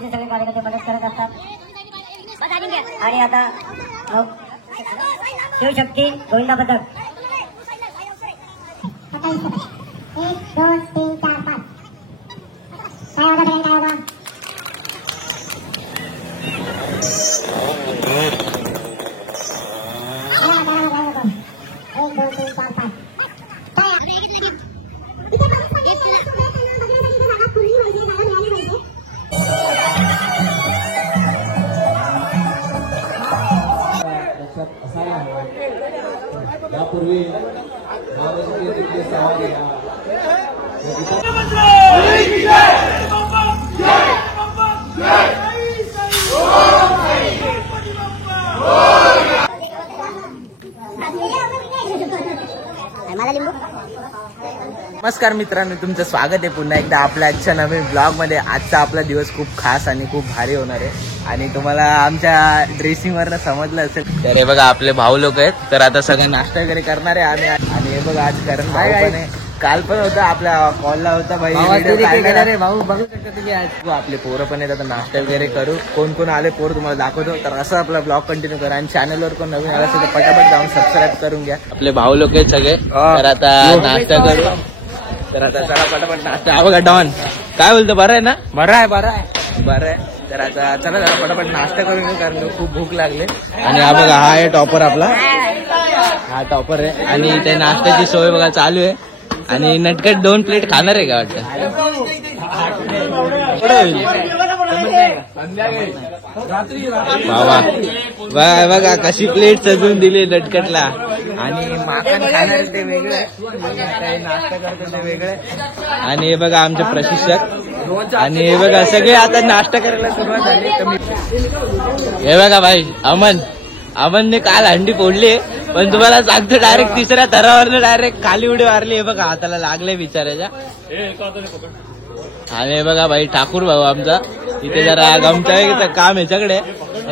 सगळे कार्यकर्ते मदत करत असतात. आणि आता शिवशक्ती गोविंदा पथक 1 2 3 4 5 काय होता काय होता यापूर्वी नमस्कार मित्रांनो, तुमचं स्वागत आहे पुन्हा एकदा आपल्या आजच्या नवीन ब्लॉग मध्ये. आजचा आपला दिवस खूप खास आणि खूप भारी होणार आहे आणि तुम्हाला आमच्या ड्रेसिंग वरनं समजलं असेल. तर हे बघा आपले भाऊ लोक आहेत, तर आता सगळं नाश्ता वगैरे करणार आहे आम्ही. आणि हे बघा आज करण भाऊ पण आहे, काल पण होता आपल्या कॉलला होता भाई भाऊ. बघू शकता तुम्ही आज आपले पोरं पण आहेत. आता नाश्ता वगैरे करू, कोण कोण आले पोरं तुम्हाला दाखवतो. तर असं आपला ब्लॉग कंटिन्यू करा आणि चॅनलवर कोण नवीन आला असेल तर पटापट जाऊन सबस्क्राईब करून घ्या. आपले भाऊ लोक आहेत सगळे, तर आता नाश्ता करू. तर आता चला पटापट नाश्ता. हा बघा डॉन काय बोलतो, बरं आहे ना? बरं आहे बरं आहे बरं आहे. तर आता चला जरा पटापट नाश्ता करून घेऊ कारण खूप भूक लागली. आणि हा बघा हा आहे टॉपर आपला, हा टॉपर आहे. आणि ते नाश्त्याची सोय बघा चालू आहे. आणि नटकट 2 प्लेट खाणार आहे का वाटतं? बाबा बघा कशी प्लेट सजवून दिली नटकटला. आणि माखन खाणार ते वेगळे, नाश्ता करतो ते वेगळे. आणि हे बघा आमचे प्रशिक्षक. आणि हे बघा सगळे आता नाश्ता करायला सुरुवात झाली. हे बघा भाई अमनने काल हंडी फोडली, पण तुम्हाला सांगतो डायरेक्ट तिसऱ्या थरावरनं डायरेक्ट खाली उडी मारली. हे बघा हाताला लागले बिचाराच्या. आणि हे बघा भाई ठाकूर भाऊ आमचा इथे जरा गमचायचं काम ह्याच्याकडे,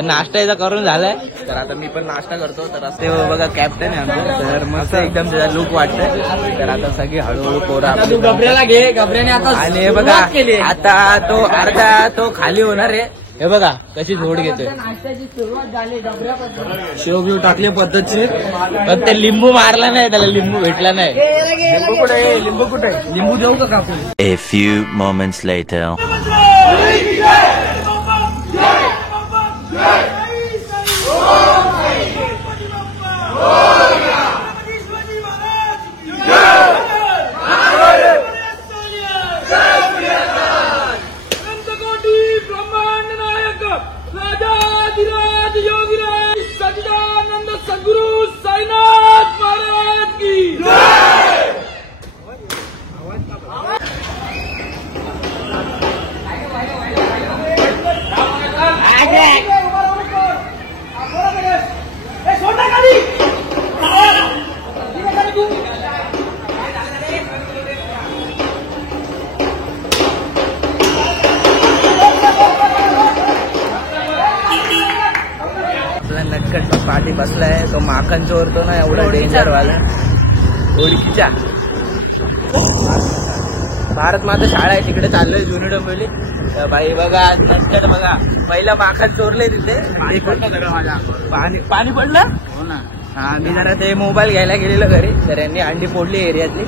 नाश्ता याचा करून झालाय. तर आता मी पण नाश्ता करतो. तर ते बघा कॅप्टन आहे आमचं, तर मस्त एकदम त्याचा लुक वाटतंय. तर आता सगळी हळूहळू पोरं आणि हे बघा आता तो अर्धा तो खाली होणार आहे. हे बघा कशी झोड घेतोय. शेव घेऊ टाकली पद्धतशीर, पण ते लिंबू मारला नाही, त्याला लिंबू भेटला नाही. लिंबू कुठे लिंबू देऊ का कापून? A few moments later. नटकट पाठी बसलाय तो माखन चोरतो ना, एवढा डेंजर वाला ओळखीच्या. भारत माता शाळा आहे तिकडे चाललोय जुनी डोंबिवली. बाई बघा नटकट बघा पहिला माखन चोरले तिथे. पाणी पडलं हो ना. हा मी जरा ते मोबाईल घ्यायला गेलेलो घरी, तर यांनी अंडी फोडली एरियातली.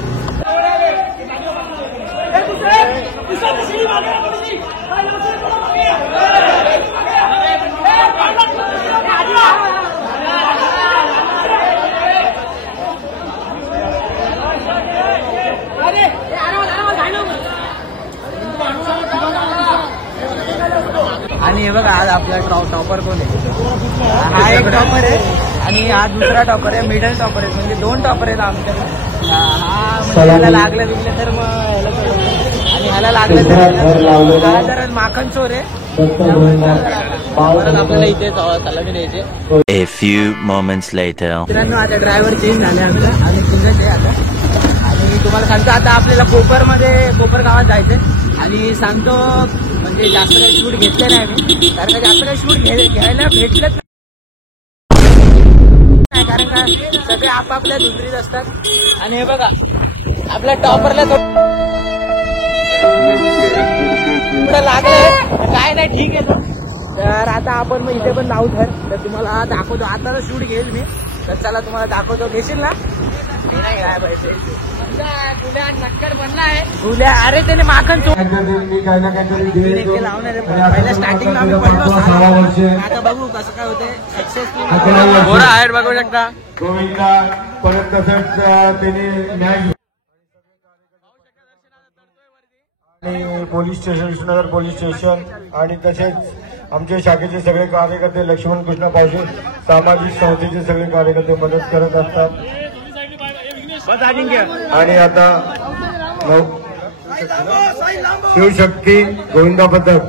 आणि हे बघा आज आपला टॉपर कोण आहे? हा एक टॉपर आहे आणि हा दुसरा टॉपर आहे. मिडल टॉपर आहे, म्हणजे 2 टॉपर आहेत आमच्याकडे. हा म्हणजे ह्याला लागलं बिगलं तर मग ह्याला, आणि ह्याला लागलं तर माखन चोर आहे. आपल्याला इथे सलामी द्यायचे. A few moments later. मित्रांनो आता ड्रायव्हर चेंज झाले आमचा आणि पुन्हा आहे आता. आणि तुम्हाला सांगतो आता आपल्याला कोपर गावात जायचंय. आणि सांगतो म्हणजे जास्त काही शूट घेतले नाही मी, कारण का जास्त काही शूट घ्यायला भेटलंच नाही, कारण का सगळे आपापल्या दुसरीत असतात. आणि हे बघा आपल्या टॉपरला थोडं लागलंय, काय नाही ठीक आहे सर. तर आता आपण मग इथे पण लावू तर तुम्हाला दाखवतो. आता शूट घेईल मी, तर चला तुम्हाला दाखवतो. घेशील ना? काय पाहिजे नक्कर बनला आहे गुल्या. अरे त्याने माखन लावणार आहे. पहिल्या स्टार्टिंगला आम्ही पडलो, आता बघू कसं काय होतंय. सक्सेसफुल गोरा आहे बघू शकता. गोविंदा परत तसंच त्याने न्याय आणि police station, Vishnunagar police station आणि तसेच आमच्या शाखेचे सगळे कार्यकर्ते, लक्ष्मण कृष्ण पावसे सामाजिक संस्थेचे सगळे कार्यकर्ते मदत करत असतात. आणि आता शिवशक्ती गोविंदा पथक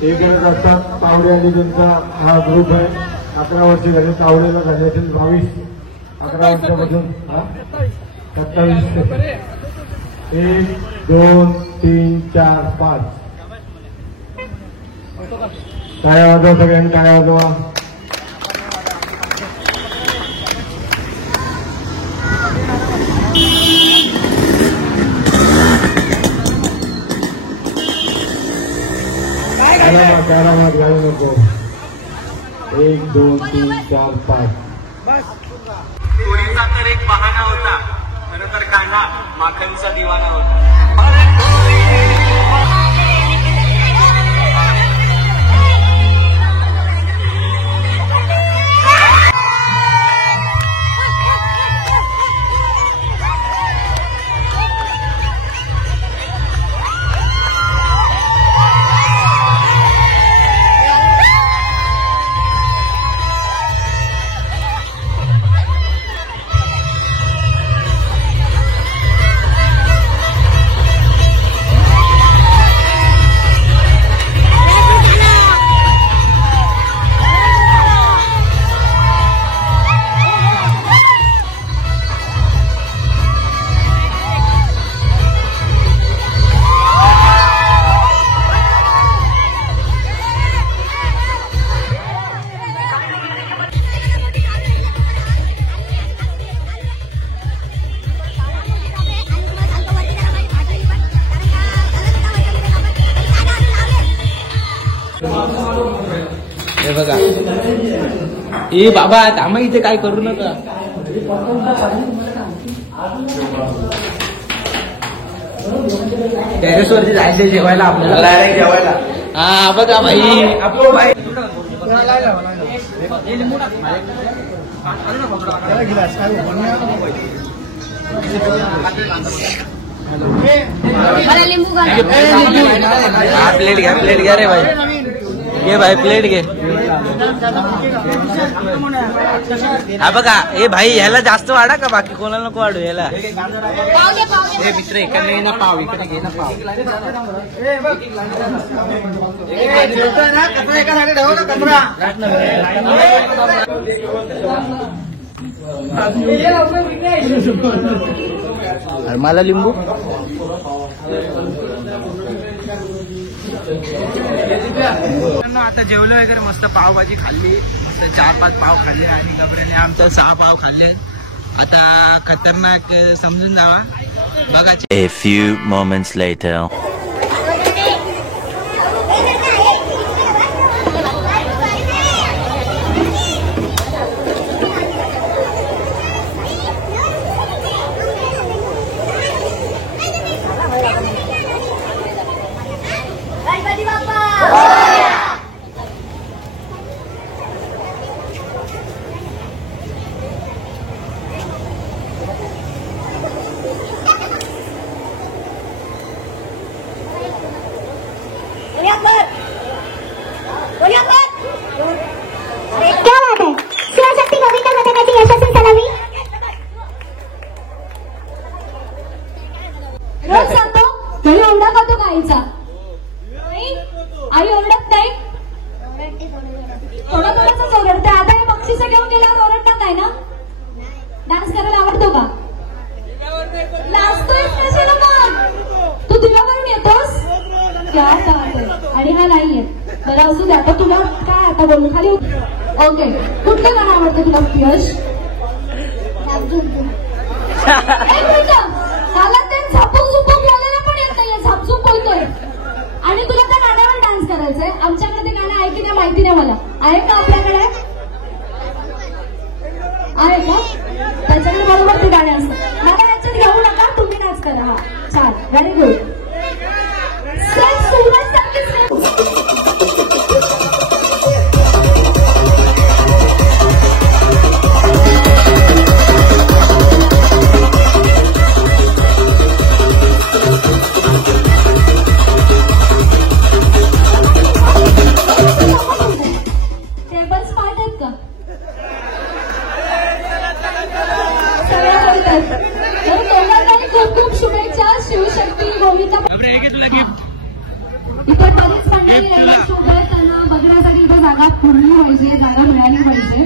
हे करत असतात. तावडे आणि त्यांचा हा ग्रुप आहे. 11 वर्ष झाले तावडेला झाले असेल. 11 वर्षापासून 27 1 2 3 4 5 टाळ्या वाजवा सगळ्यांनी, टाळ्या वाजवा. आरामात घालू नको. 1 2 3 4 5 चोरीचा तर एक बहाणा होता, खरं तर कांदा माखनचा दिवाना होता. हे बघा, ए बाबा थांबा इथे काय करू नका. टेरेसवरती जायचंय जेवायला आपल्याला. जेवायला हा बघा भाई, आपलो भाई प्लेट घ्या रे भाई. घे भाई प्लेट घे. हा बघा, ए भाई ह्याला जास्त वाढा का, बाकी कोणाला नको वाढू ह्याला. हे मित्र इकडे ये ना, पाव इकडे घे ना पाव. मला लिंबू. आता जेवलं वगैरे, मस्त पावभाजी खाल्ली, मस्त 4-5 पाव खाल्ले आणि गबरेने आमचं 6 पाव खाल्ले. आता खतरनाक समजून जावा बघा. A few moments later. क्या बात है. शिवशक्ती गोविंदा पथकाची यशस्वी सलामी. रोज सांगतो घरी एवढा खातो गाईचा. आई ओरडत नाही, थोडं थोडंच ओरडते. आता हे बक्षीस घेऊन गेल्यावर ओरडणार नाही ना. डान्स करायला आवडतो का? नाचतोय कशाला मग? तू दिवावरून येतोस. क्या बात आहे. आणि हा नाही येत. बरं असू द्या. आता तुला काय आता बोलू खाली. ओके, कुठलं गाणं आवडतं तुला यश? मला ते झपूक झुपूक बोलायला व्हेरी गुड. टेबल स्मार्ट आहेत का? सगळ्या बोलतात. तर दोघांनाही खूप खूप शुभेच्छा. शिवशक्ती गोविंदा इथे बरीच मंडळी सोबत त्यांना बघण्यासाठी इथे जागा पूर्ण पाहिजे, जागा मिळाली पाहिजे.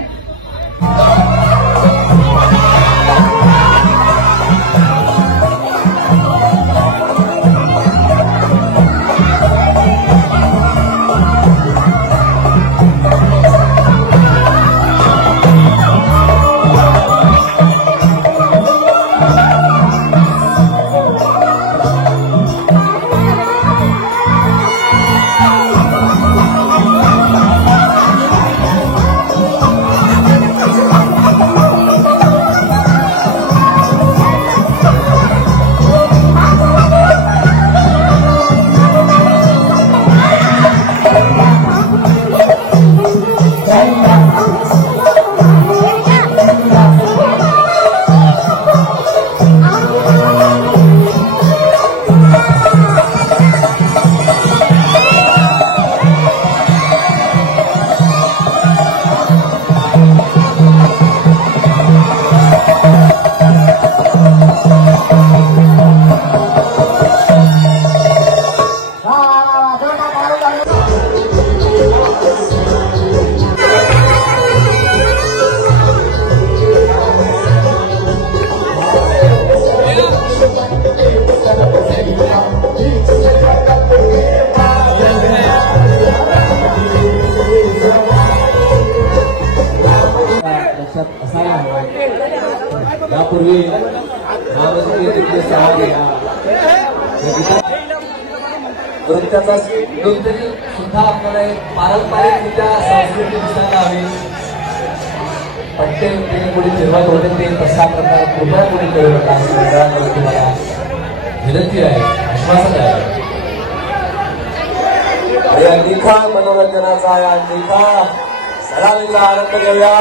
यापूर्वी नृत्याचा नृत्याची सुद्धा आपल्याला एक पारंपरिकरित्या संस्कृती दिसायला हवी. पट्टे ते कोणी फिरवत होते ते तसा प्रकार कृपया कोणी करू नका अशी तुम्हाला विनंती आहे, आश्वासन आहे. या निखा मनोरंजनाचा या निखा सलामीचा आनंद घेऊया.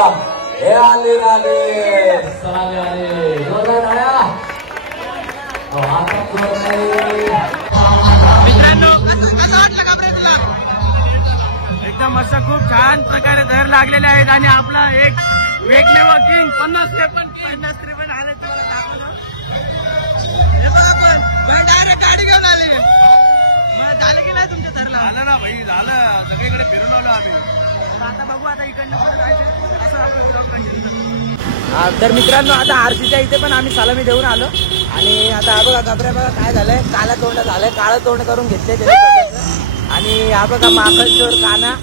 हे आले आले सलामी आले जोरदार आया आता एकदम असं खूप छान प्रकारे धर लागलेले आहेत आणि आपला एक वेगळे वॉकिंग 50 त्रेपन्न आले. तुम्हाला दाखवलं डायरेक्ट गाडी घेऊन आले. झालं की नाही तुमच्या धरला? झालं ना भाई, झालं. सगळीकडे फिरून आलो आम्ही. आता बघू आता इकडनं पुढे जायचं असं आपलं ब्लॉग कंटिन्यू. तर मित्रांनो आता आरतीच्या इथे पण आम्ही सलामी देऊन आलो आणि आता बघा गबऱ्या बघा काय झालंय, काळं तोंड झालंय, काळं तोंड करून घेतलंय त्याने. आणि हा बघा माखनचोर काना.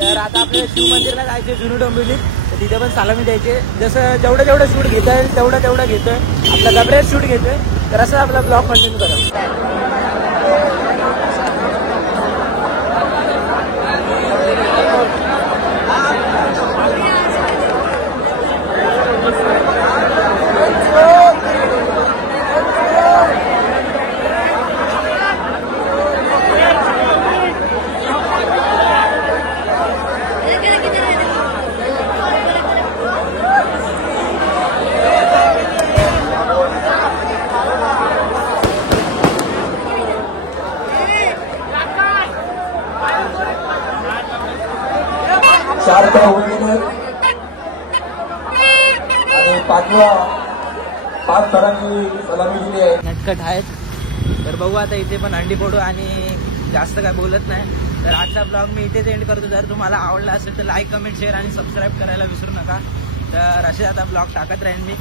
तर आता आपल्याला शिव मंदिरला जायचे जुनू डोंबिवलीत, तर तिथे पण सलामी द्यायचे. जसं जेवढं शूट घेता येईल तेवढं घेतोय. आपला गबऱ्या शूट घेतोय. तर असं आपला ब्लॉग कंटिन्यू करा. चारच्या होतीने आणि पाच थरांची सलामी दिली आहे. नटखट आहेत. तर बघू आता इथे पण अंडी फोडू आणि जास्त काय बोलत नाही. तर आजचा ब्लॉग मी इथेच एंड करतो. जर तुम्हाला आवडला असेल तर लाईक, कमेंट, शेअर आणि सबस्क्राईब करायला विसरू नका. तर असे आता ब्लॉग टाकत राहीन मी.